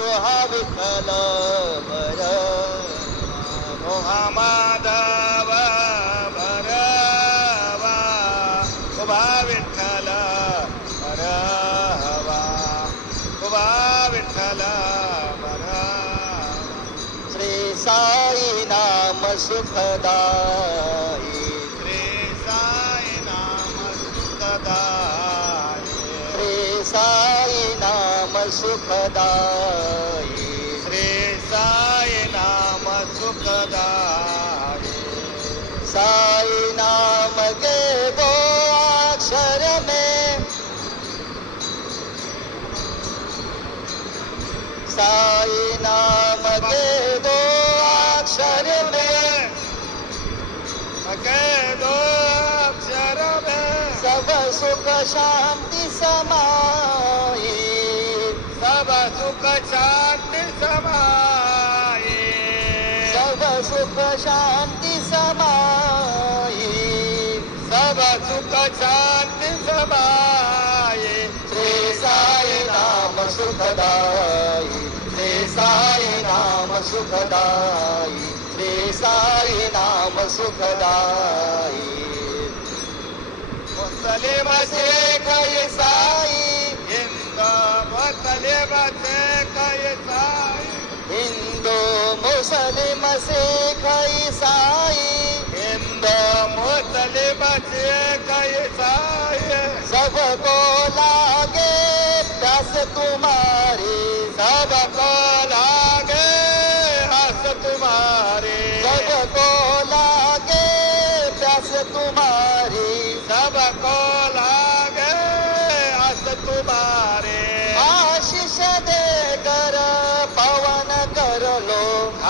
तो हा विठ्ठल बरवा हा माधव बरवा उभा विठ्ठल बरवा उभा विठ्ठल बरवा श्री साई नाम सुखदाई श्री साई नाम सुखदाई श्री साई नाम सुखदाई श्री साई नाम सुखदाई साई नाम के वो अक्षर में साई नाम के दो अक्षर में सब सुख शांति समाई सब सुख शांति समाई सब सुख शांति समाई सब सुख शांति समाई श्री साई नाम सुखदाई श्री साई नाम सुखदाई श्री साई नाम सुखदाई मुस्लिम शेख ईसाई हिंदू मुस्लिम शेख ईसाई हिंदू मुस्लिम शेख ईसाई हिंदू मुस्लिम शेख ईसाई सबको लागे प्यास तुम्हारी सबको लागे हंस तुम्हारी सबको लागे प्यास तुम्हारी सबको लागे हंस तुम्हारे आशीष देकर पवन कर लो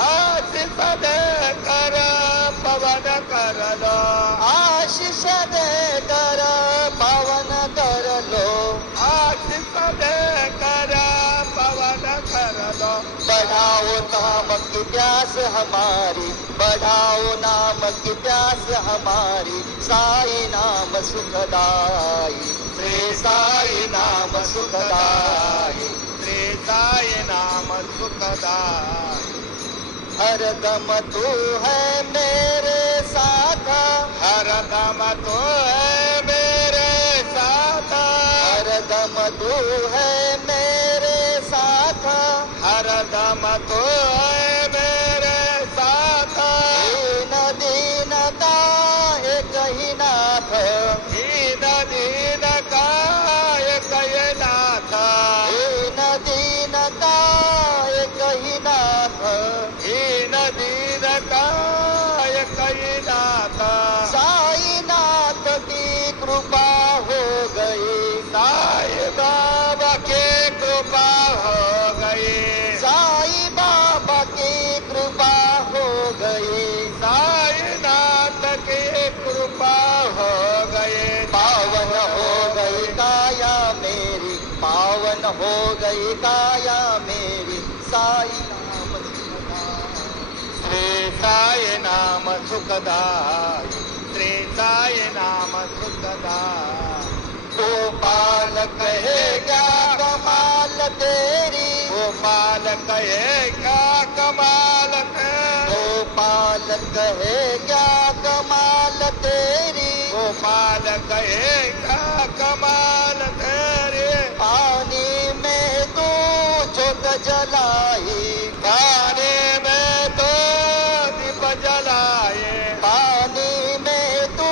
आशीष देकर पवन कर लो आशीष देकर पवन कर लो आशीष देकर पवन कर लो बढ़ाओ नाम की प्यास हमारी बढ़ाओ नाम की प्यास हमारी साई नाम सुखदाई श्री साई नाम सुखदाई श्री साई नाम सुखदाई हर दम तू है मेरे साथ हर दम तू है मेरे साथ हर दम तू है मेरे साथ हर दम तू है मेरे साथ दीन दीन का एक ही नाथ दीन दीन का एक ही नाथ दीन दीन का एक ही नाथ दीन दीन का एक ही नाथ साई नाथ की कृपा हो गई साई बाबा की कृपा हो गई साई बाबा की कृपा हो गई साई नाथ की कृपा हो गई पावन हो गई काया मेरी पावन हो गई काया मेरी साई नाम सुखदाई श्री साई नाम सुखदाई श्री साई नाम सुखदाई गोपाल कहे क्या कमाल तेरी गोपाल कहे क्या कमाल गोपाल कहे क्या कमाल तेरी गोपाल कहे क्या कमाल तेरी पानी में तू ज्योत जलाई पानी में तो दीप जलाए पानी में तू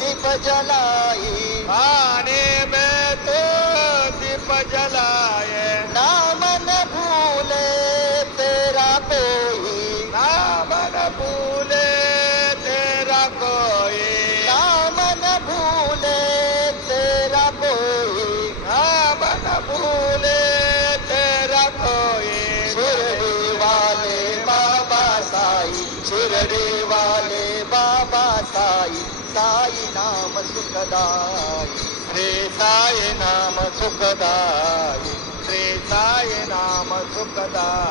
दीप जलाई पानी में तो दीप जलाए नाम न भूले तेरा कोई नाम न भूले तेरा कोई नाम न भूले तेरा कोई नाम न भूले तेरा कोई शिरडी वाले बाबा साई शिरडी वाले बाबा साई साई नाम सुखदाई श्री साई नाम सुखदाई श्री साई नाम सुखदाई